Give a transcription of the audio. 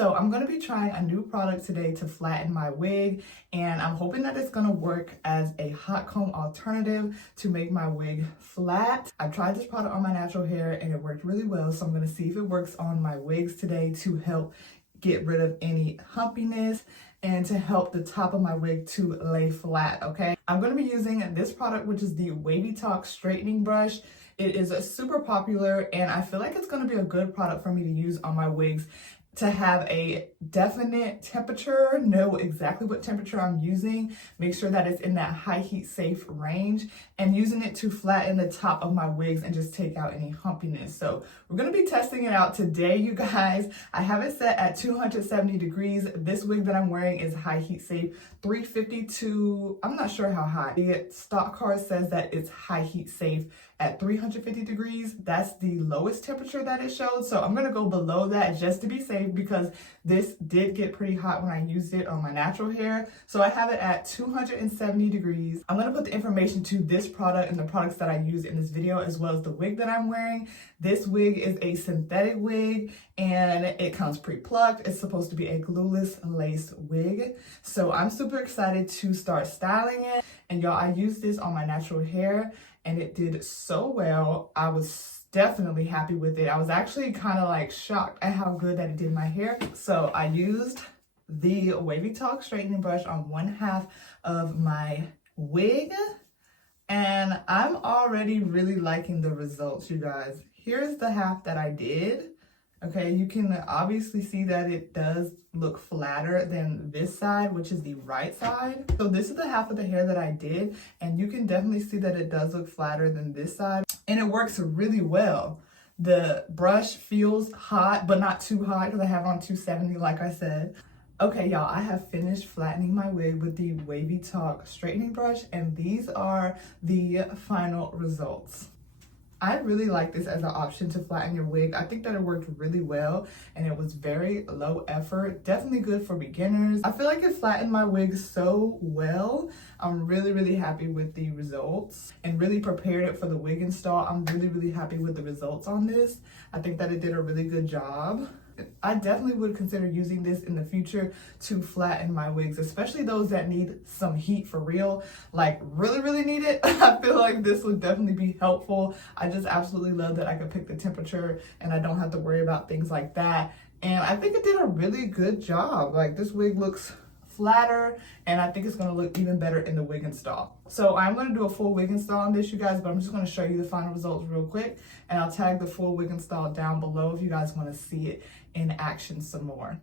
So I'm going to be trying a new product today to flatten my wig, and I'm hoping that it's going to work as a hot comb alternative to make my wig flat. I've tried this product on my natural hair and it worked really well, so I'm going to see if it works on my wigs today to help get rid of any humpiness and to help the top of my wig to lay flat, okay? I'm going to be using this product, which is the Wavy Talk straightening brush. It is super popular and I feel like it's going to be a good product for me to use on my wigs to have a definite temperature, know exactly what temperature I'm using, make sure that it's in that high heat safe range, and using it to flatten the top of my wigs and just take out any humpiness. So we're going to be testing it out today, you guys. I have it set at 270 degrees. This wig that I'm wearing is high heat safe, 350 to, I'm not sure how high. The stock card says that it's high heat safe at 350 degrees. That's the lowest temperature that it showed. So I'm gonna go below that just to be safe because this did get pretty hot when I used it on my natural hair. So I have it at 270 degrees. I'm gonna put the information to this product and the products that I use in this video, as well as the wig that I'm wearing. This wig is a synthetic wig and it comes pre-plucked. It's supposed to be a glueless lace wig. So I'm super excited to start styling it. And y'all, I used this on my natural hair and it did so well. I was definitely happy with it. I was actually kind of like shocked at how good that it did my hair. So I used the Wavy Talk straightening brush on one half of my wig and I'm already really liking the results, you guys. Here's the half that I did. Okay, you can obviously see that it does look flatter than this side, which is the right side. So this is the half of the hair that I did, and you can definitely see that it does look flatter than this side, and it works really well. The brush feels hot, but not too hot because I have it on 270, like I said. Okay, y'all, I have finished flattening my wig with the Wavy Talk straightening brush, and these are the final results. I really like this as an option to flatten your wig. I think that it worked really well and it was very low effort. Definitely good for beginners. I feel like it flattened my wig so well. I'm really happy with the results and really prepared it for the wig install. I'm really happy with the results on this. I think that it did a really good job. I definitely would consider using this in the future to flatten my wigs, especially those that need some heat for real, like really need it. I feel like this would definitely be helpful. I just absolutely love that I could pick the temperature and I don't have to worry about things like that. And I think it did a really good job. Like, this wig looks flatter and I think it's going to look even better in the wig install. So I'm going to do a full wig install on this, you guys, but I'm just going to show you the final results real quick and I'll tag the full wig install down below if you guys want to see it in action some more.